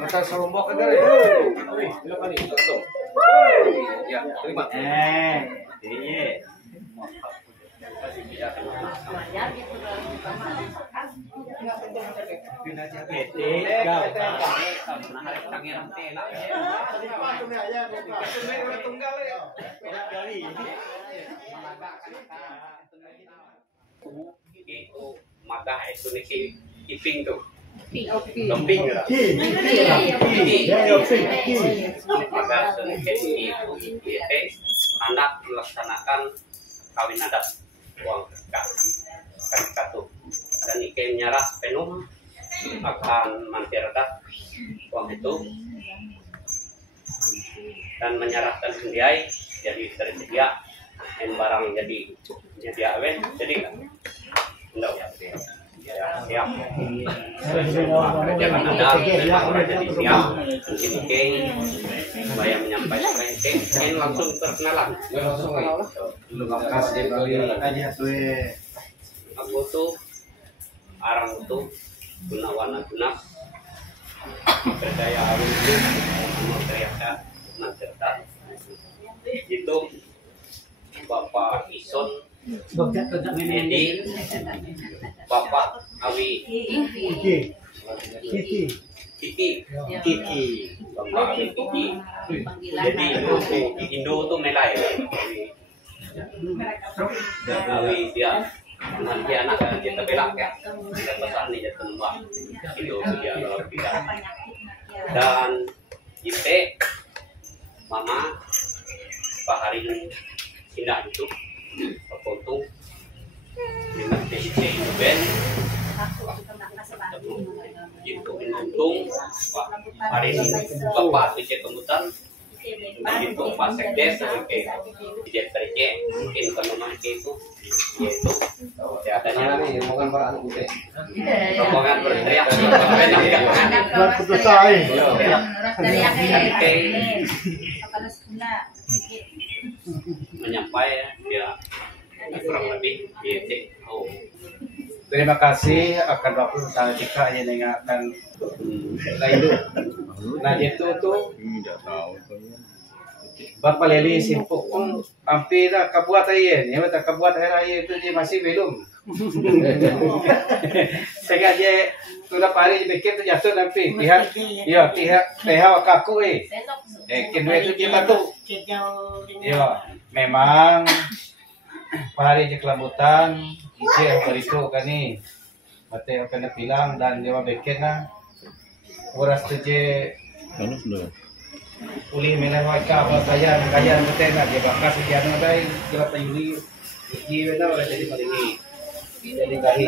Kita serombak aja ya. Ya, terima. Iya. Itu mata itu nih iping tuh. Lomping. Lomping ya. Anak melaksanakan kawin adat uang katu dan ikem nyarah penuh akan mampir adat uang itu dan menyerahkan sendiai jadi tersedia dan barang jadi awen jadi enggak ya siap kerjaan adat memang jadi siap mungkin saya menyampaikan ingin langsung perkenalan Langsung lu ngangkas dia kali aja tuh. aku tuh arang tuh gunawan guna berdaya awin itu nomor teriakan nacerta itu Bapak Ison Edi Bapak Awi Kiki Bapak Awi Kiki jadi Indo tuh melay Awi dia nanti anak kita belak ya kita pesan nih jatuh mbak itu dia kalau tidak dan Ite Mama Pak Hari Indah itu Untung dengan TIC Ben itu untung Pak Hari Bapak TIC Kemutan itu Pak Sekdes oke DJ TIC mungkin penuman itu yaitu kesehatannya Ini bukan para anak gue. rombongan berteriak menyampaikan ya kurang lebih gitu. Terima kasih akan waktu tanggal jika hanya mengingatkan itu. Nah itu tuh Bapak Leli simpuk pun hampir dah kabuat aja ya, betul kabuat hari itu dia masih belum. Saya aja sudah pari bikin tu jatuh nanti pihak kaku kedua itu dia batu. Ya memang pari je kelambutan ije beriku kan ni. Mate akan bilang dan dia bikin lah. Uras tu je uli menang waka apa kaya betul nak dia bakal sekian ada dia tayuli iki benda boleh jadi maliki jadi kahi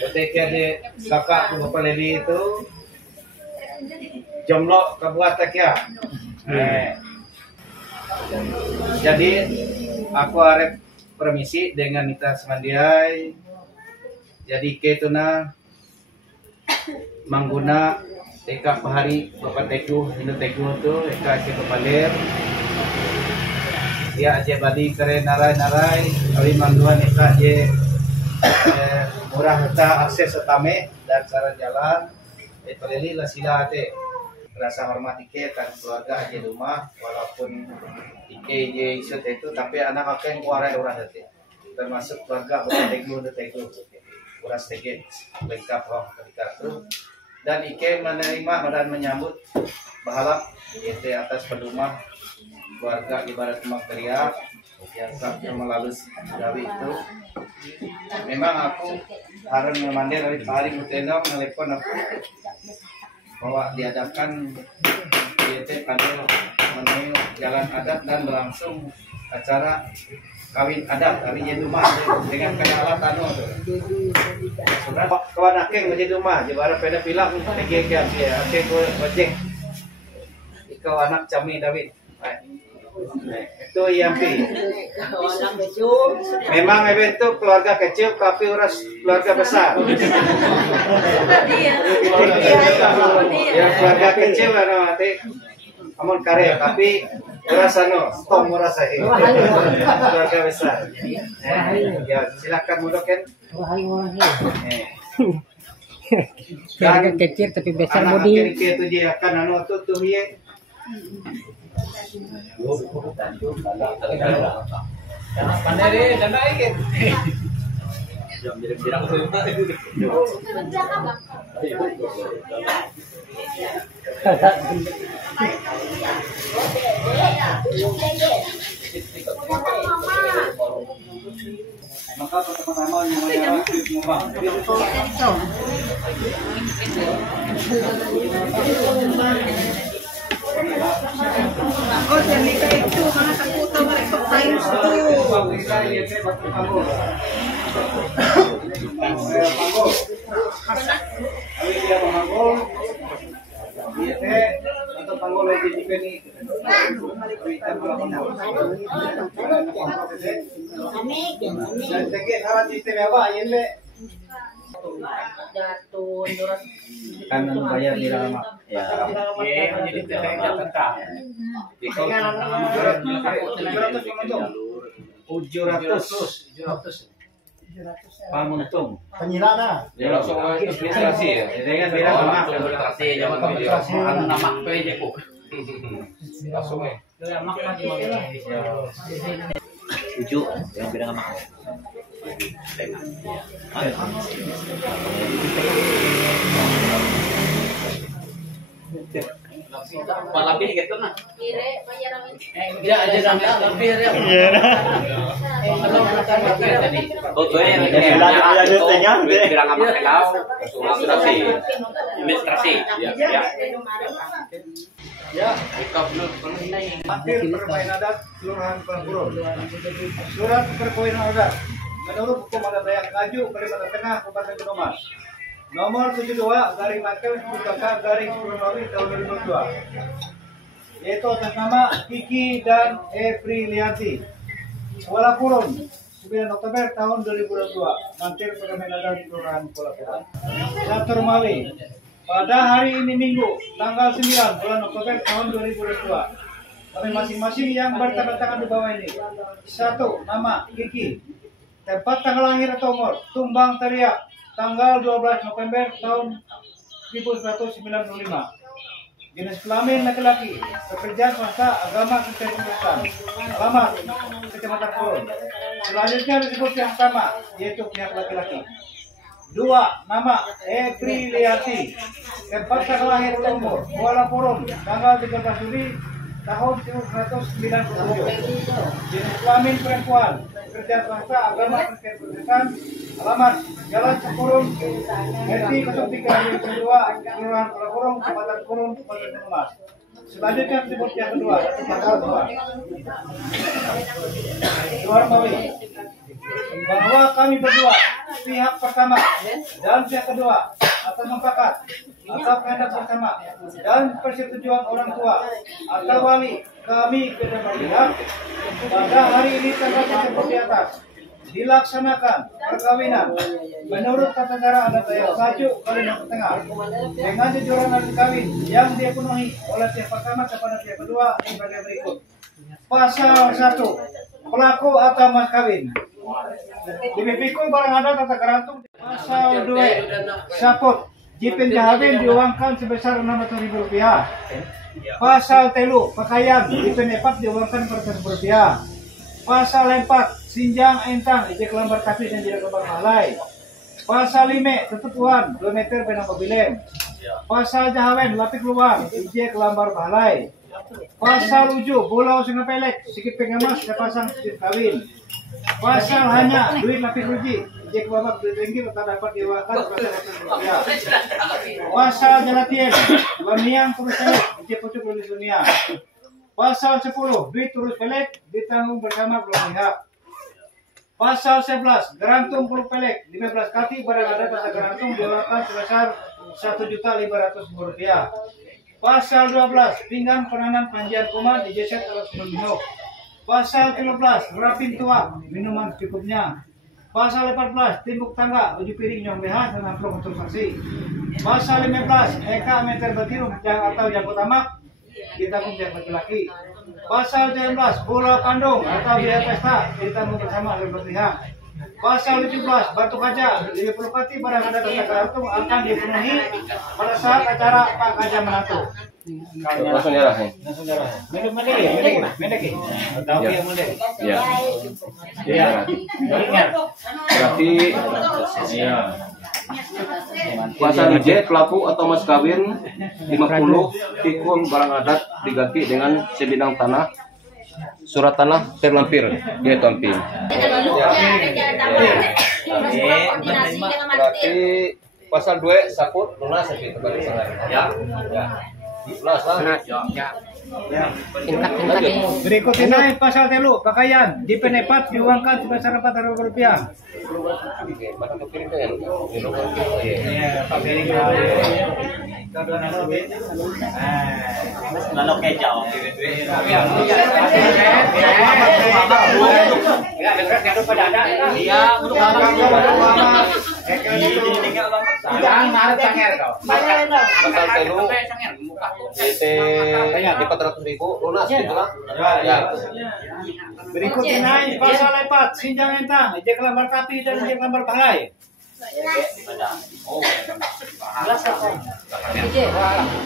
betul ke ada kakak tu Bapak Leli itu jomlok kabuat tak ya jadi aku arep permisi dengan minta semandiai jadi ke tu na mangguna Eka Pahari Bapak Teguh Hindu Teguh tu Eka Aceh Kepalir dia aja badi keren narai kali manduan Eka aja murah kita akses utame dan cara jalan pelili lah sila ate rasa hormat ike kan keluarga aja rumah walaupun ike je isut itu tapi anak akan kuarai orang ate termasuk keluarga Bapak Teguh Hindu Teguh uras tege lengkap roh ketika itu dan Ike menerima dan menyambut bahalap itu atas pedumah keluarga ibarat Magria yang melalui gawi itu. Memang aku harus memandir dari Pak Hari Mutendok telepon aku bahwa diadakan itu pada menuju jalan adat dan berlangsung acara kawin adat kawin jadi rumah dengan kaya alat anu sudah kawan akeng menjadi rumah jebara pada bilang PGK ya akeng ojek ikau anak Cami David itu IMP memang event itu keluarga kecil tapi uras keluarga besar ya keluarga kecil ada mati Amun kare tapi merasa tong merasa keluarga besar. Ya silakan mudoken. Keluarga kecil tapi besar body. Itu dia akan anu tuh ye. Pandai dana ieu. Maka pertama-tama yang menyerah Oh, jadi kayak itu mana aku tahu mereka sains kan bayar di lama ya jadi tetap. Di pamuntung Penyilana. ya langsung administrasi ya. dengan bilang sama Administrasi zaman video. Anu nama PJ kok. Langsung ya. Tujuh yang bilang sama. Lebih gitu nah. Ya aja sampai lebih ya. Bilang apa kau? Administrasi. Ya. ya Mampir Perpoian Adat Kelurahan Pelangkurun. Surat Perpoian Adat menurut Hukum Adat Dayak Ngaju Kalimantan Tengah Kabupaten Benomas nomor 72 garing Makel Bukaka garing 10 November tahun 2002 yaitu atas nama Kiki dan Lianti Kuala Kurun 9 Oktober tahun 2022 Mampir Perpoian Adat Kelurahan Kuala Kurun. Catur Mawi pada hari ini Minggu, tanggal 9 bulan Oktober tahun 2022, kami masing-masing yang bertanda tangan di bawah ini. 1. Nama Kiki. Tempat tanggal lahir atau umur. Tumbang Teriak. Tanggal 12 November tahun 1995. Jenis kelamin laki-laki. Pekerjaan swasta, agama Kristen Protestan. Alamat Kecamatan Kurun. Selanjutnya disebut yang sama, yaitu pihak laki-laki. 2. Nama Lianti. Tempat tanggal lahir dan umur Kuala Kurun tanggal 13 Juli tahun 1997. Jenis kelamin perempuan. Pekerjaan swasta, agama Kristen Protestan. Alamat Jalan Cekurun RT 03 Kelurahan Kuala Kurun, Kabupaten Kurun, Kabupaten Benomas. Selanjutnya disebut yang kedua, tanggal 2. Luar Mawi. Bahwa kami berdua, pihak pertama dan pihak kedua atas mufakat atau kehendak bersama dan persetujuan orang tua atau wali kami kedua pihak pada hari ini tanggal tersebut di atas dilaksanakan perkawinan menurut tata cara adat Dayak Sajuk Kalimantan Tengah dengan jujuran akad kawin yang dipenuhi oleh pihak pertama kepada pihak kedua sebagai berikut. Pasal 1. Pelaku atau mas kawin. Dipikul barang ada tata karantung. Pasal 2. Saput. Jipin jahawin diuangkan sebesar Rp600.000. Pasal 3. Pakaian. Jipin epat diuangkan Rp100.000. Pasal 4. Sinjang entang. Ijek lambar kaki dan tidak lambar malai. Pasal 5. Ketentuan 2 meter benang mobilen. Pasal jahawen lapik luar. Ijek lambar balai. Pasal 7, pulau Singapelek, sikit pengemas, sepasang sikit kawin. Pasal hanya, duit lapis ruji, ijek babak duit ringgit, tak dapat diwakil, Rp100.000. Pasal jalatien, lamiang turus pelek, ijek pucuk duit dunia. Pasal 10, duit turus pelek, ditanggung bersama belum pihak. Pasal 11, gerantung puluh pelek, 15 kaki barang ada tata gerantung diwakil sebesar Rp1.500.000. Pasal 12, pinggang penanan panjian kuman dijeset alat minum. Pasal 13, rapin tua, minuman cukupnya. Pasal 14, timbuk tangga, uji piring nyong behas dan amplop untuk saksi. Pasal 15, eka meter batiru atau jangkut tamak. ditanggung pihak laki-laki. Pasal 19 bola kandung atau biaya pesta ditanggung bersama oleh berpihak. Pasal 17 batu kaca dipelukati barang ada tanda kartu akan dipenuhi pada saat acara Pak Kaja menantu. Langsung nyerah nih. Minum mendek. Tahu yang mulai. Ya. Ya. Ingat. Berarti ya. Pasal J pelaku atau mas kawin 50 pikul barang adat diganti dengan sebidang tanah surat tanah terlampir dia tampil. Berarti pasal 2 saput lunas itu kembali sangat. Ya. Lunas lah. Tingkat-tingkat Berikut ini pasal 3 pakaian dipenepat diuangkan sebesar Rp400. Mana kepiring kan? Lalu kejauh. Iya, untuk Pasal telu di 400.000 lunas gitu lah. Ya. Berikut ini pasal 4 sinjang entang ijek lambar tapi dan ijek lambar balai.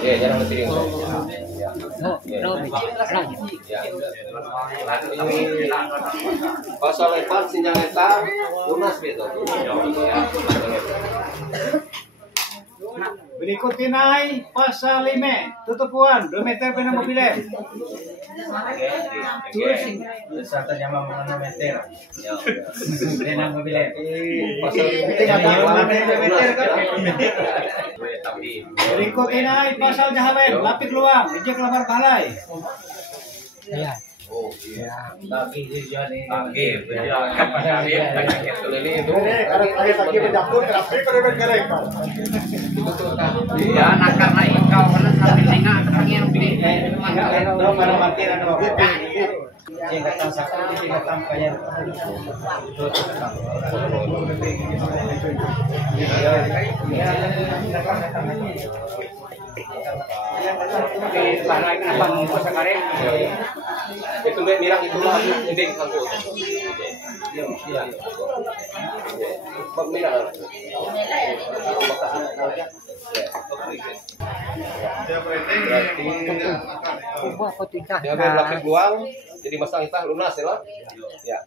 Iya, jangan kepiring. Pasal 4 sinjang eta lunas gitu. Berikut ini pasal 5 tutupuan 2 meter pena mobilen. Serta jama mengenai meter. Pena mobilen. Pasal 2 meter kan. Berikut ini pasal jahawen lapik luang ijek lamar balai. ya. Bagi jadi Ya, nak karena engkau karena sambil singa terangin pilih. para mati dan jika tam sakit jika tam kaya Itu mirang itulah ending satu. Iya. Bak mirang. Ya berlapis luang jadi masang itah lunas ya lah. Ya.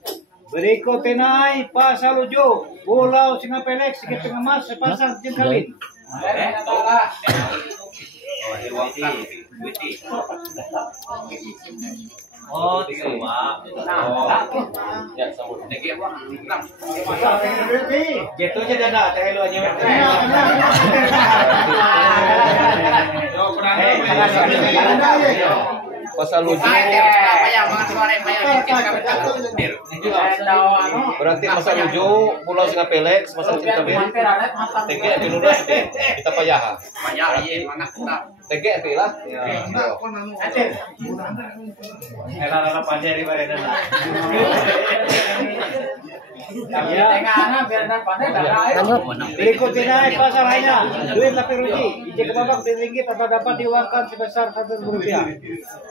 berikut ini pasal 7 pulau Singapelek sedikit pengemas sepasang jin kawin. Oh, semua. Ya, sambut. Jatuh aja dada teh lu aja. Pasal lucu. Berarti pasal lucu pulau Singapelek sepasang cinta bin. Tege api lunas kita payah. Tege api lah. Berikut ini pasal lainnya duit lapis rugi ijek kebabak ringgit atau dapat diuangkan sebesar Rp100.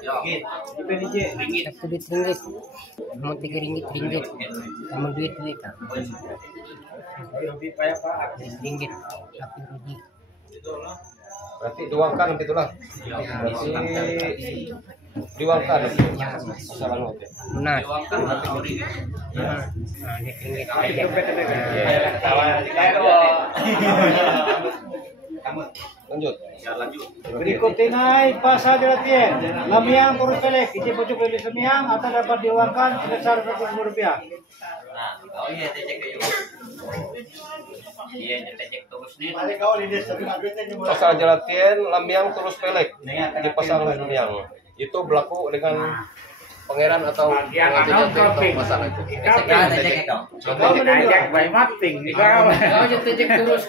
Satu duit ringgit. Mau 3 ringgit. Kamu duit kan. Ringgit. Tapi rugi. Berarti diuangkan nanti itulah. Berarti diuangkan. Masalah lu. Lunas. Lanjut. Berikut ini pasal dilatih lamiang turut pelek ijek pojok lebih semiang atau dapat diuangkan sebesar Rp100. Oh iya, cek kayu. Iya, cek terus nih. Pasal jalatian lamiang terus pelek di pasal lamiang itu berlaku dengan pangeran atau masalah itu.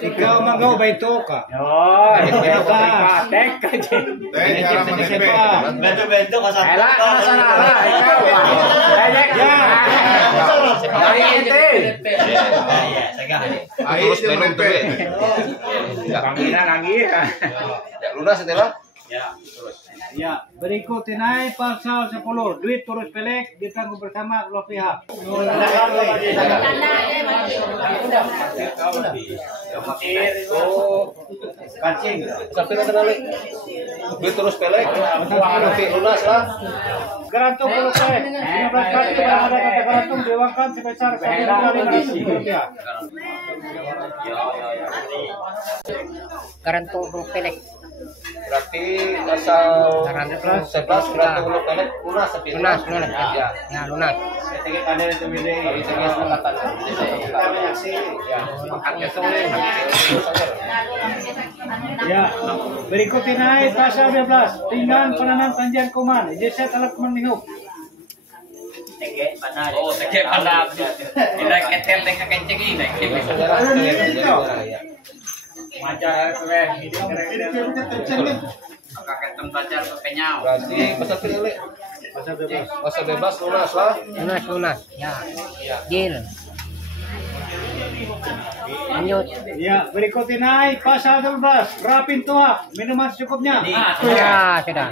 Ikaw magaw ba ito ka? Bento-bento ka sa. Lunas itu lah. Ya, terus. Ya, berikut tinai pasal 10. Duit turus pelek ditanggung bersama dua pihak. Kancing. Sampai nanti kali. Duit terus pelek. Nanti lunas lah. Garantung turus pelek 15 kali ada kata garantung diwakilkan sebesar Rp1.500. Garantung huruf pelek. Berarti pasal 11 garantung huruf pelek lunas tapi Lunas. Ya. Ya, lunas. Ketika ada yang terpilih, Kalau itu kesepakatan. kita menyaksi. Haknya sore. Ya, berikut tinai pasal 12. Pinggan penanam tanjan kuman. Jeset alat meninguk. Tege panal. Oh, tege panal. Tidak ketel dengan kencing ini. Majar keren. Kakek tembajar kenyau. Berarti pasal pelek. Pasal bebas lunas lah. Lunas. Ya. Deal. Lanjut. Ya, berikut tinai pasal 12. Rapin tuak, minuman secukupnya. Ya, sudah.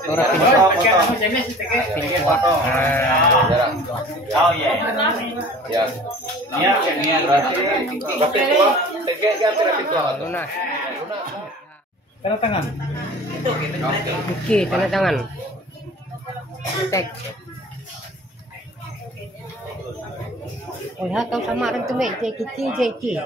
Turut Oh iya. Ya. Berarti rapin tua. TG ganti rapin tua. lunas. Tanda tangan. Oke, tanda tangan. Tek. Oh, ya tahu sama orang tu mek JKT.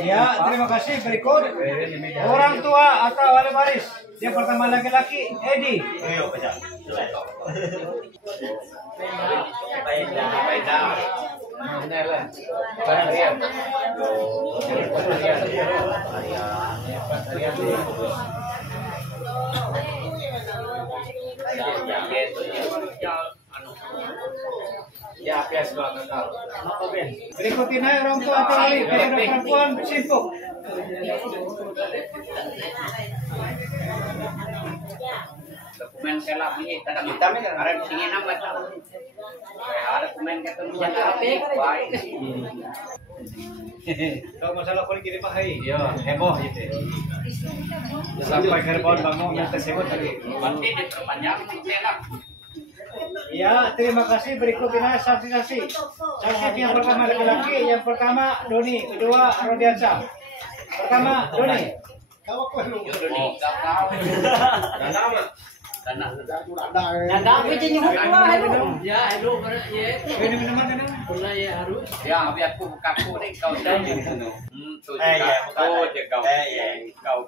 Ya, terima kasih. Berikut orang tua atau wali waris. Yang pertama laki-laki, Edi. Ayo baca. Berikut ini orang tua atau wali kepada perempuan sibuk. Dokumen selap ini kadang hitam ya ada di sini nama ada dokumen ketemu baik. Kalau masalah kulit ini Pak Hai. Iya, heboh gitu. Sampai gerbang bangun yang tersebut lagi. Nanti diperpanjang selap. Ya, terima kasih. Berikut ini saksi-saksi. Saksi yang pertama laki-laki, yang pertama Doni, kedua Rodiansyah. Pertama Doni. Ya, biar aku buka nih kau saja di sana. Kau.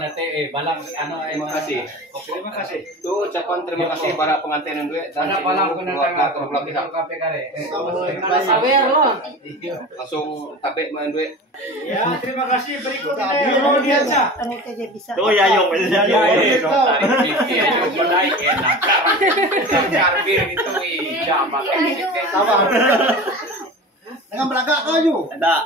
Nanti balang terima kasih. Terima kasih. Itu ucapan terima kasih para pengantin dan duit dan kedua pihak. Langsung tabek main duit. Ya, terima kasih. Berikut ini Rodiansyah. Tuh ya Yong, Dengan belakang kayu. Ada.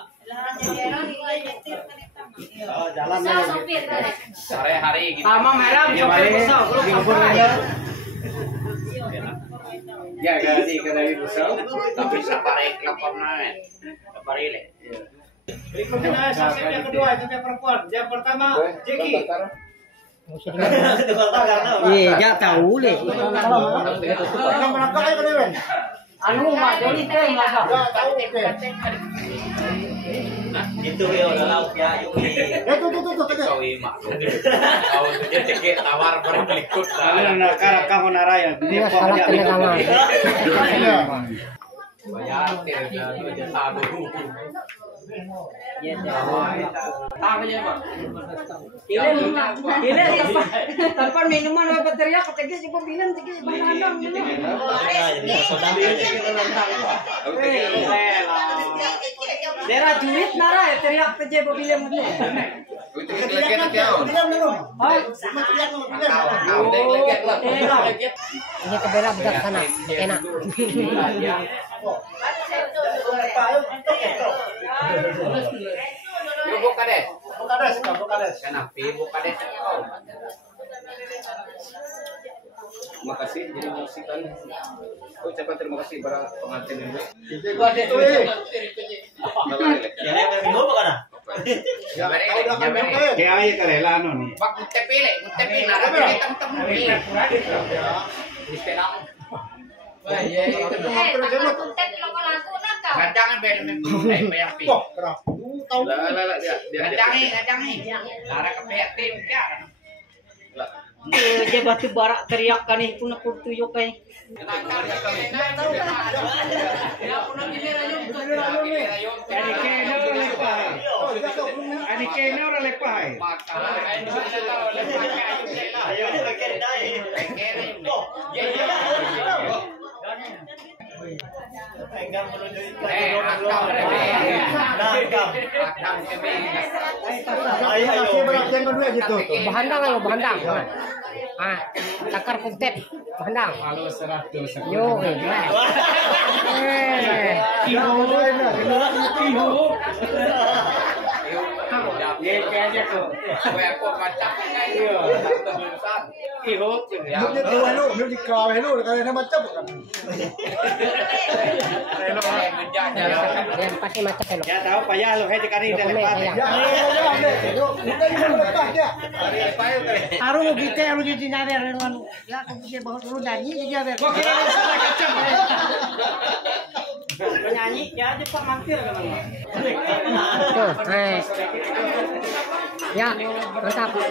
Oh, jalan Hari-hari gitu. Ya, ganti ke dari busau. Tapi sabarek laporna. Sabarele. Berikutnya saksi yang kedua, itu yang perempuan. Yang pertama, Jeki. Iya, enggak tahu le. Dengan belakang kayu kedewen. Anu mah jadi teh masa. Itu ya udah lauk ya. Tuh. Kau imak. Kau dia cekik tawar berikut. Nah, karena kamu naraya. Ini salah tanda tangan. Bayar kira tahu. Tanpa minuman apa teriak ketika si pimpinan tinggi bananam gitu. Daerah juit nara ya teriak aja pemilih mute. Itu lagi nanti tahun. Ini kebela bedak sana. Enak. Yo buka deh. Kenapa buka deh? Makasih jadi musikan. Ucapan terima kasih para pengantin ini. Kaya ay karela ano ni. Wag kita pilih nara temen-temen pilih. Gadangan beda bayar pi. Gadangan. Nara kepeak tim kan. Dia batu bara teriak kan itu nak tuyuk kan. Ani kena ora lepai. Bahandang ayo bahandang. Ah, takar kutet bahandang. Halo 100. Yo. Kayaknya tuh. Gue aku macam ini. Terusan. Ihut ya. Yang pasti macamelo. Ya tahu payah lo hei kari dah lepas. Haru kita haru jadi nare rewan. Ya aku dia bawa dulu nyanyi jadi ada. Penyanyi ya aja Pak Mampir kan. Tuh, ya, mantap. Ya.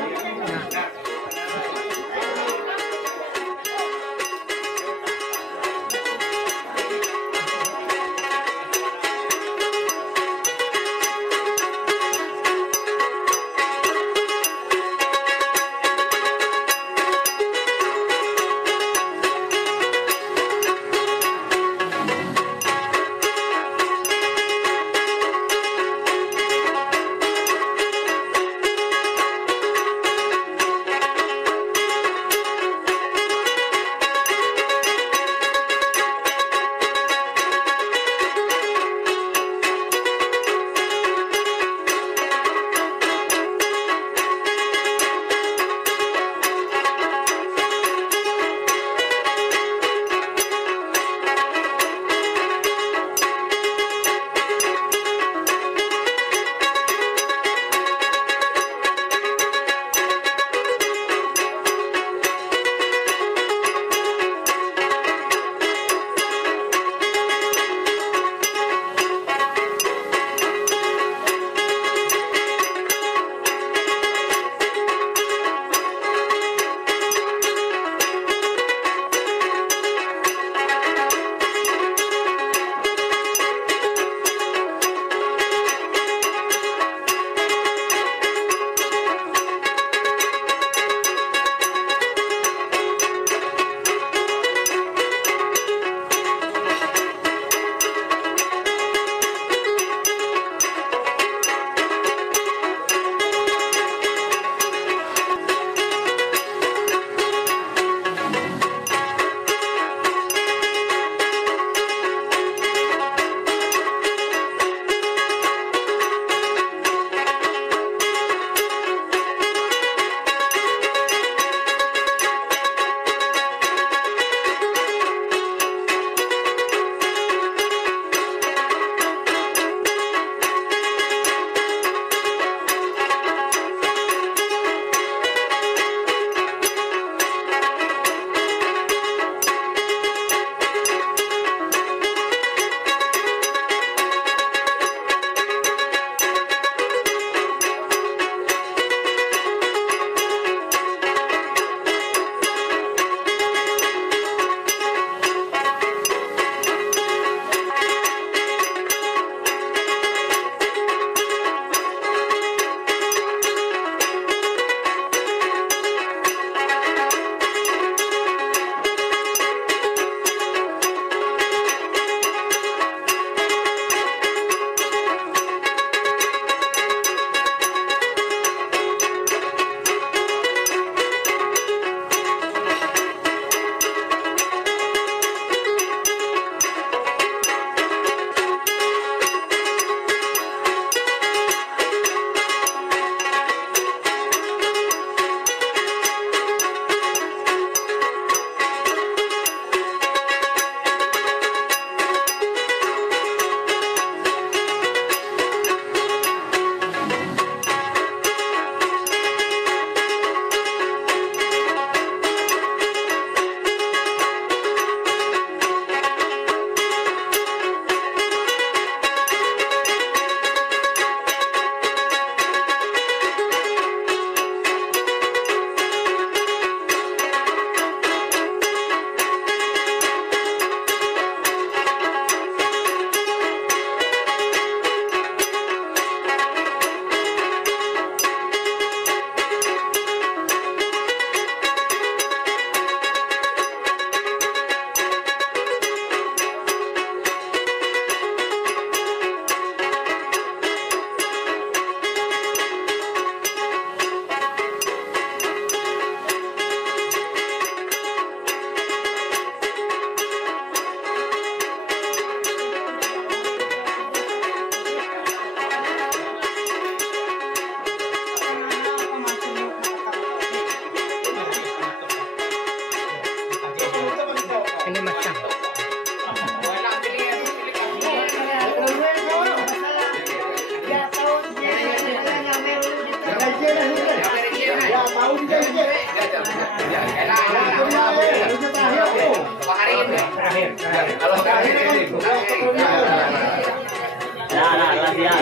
dia.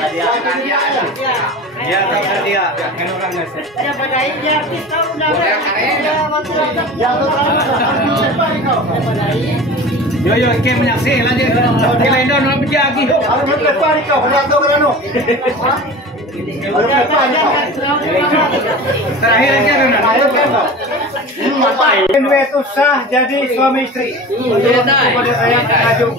Dia tak dia. Kan orang nasi. Ya pada ini dia artis tahu udah. Yo, ke menyaksi lah dia. Oke, lain dah nak pergi lagi. Harus lepas ni kau, hendak tahu kan? Terakhir lagi kan? Duit itu sah jadi suami istri. Kepada saya mengajuk.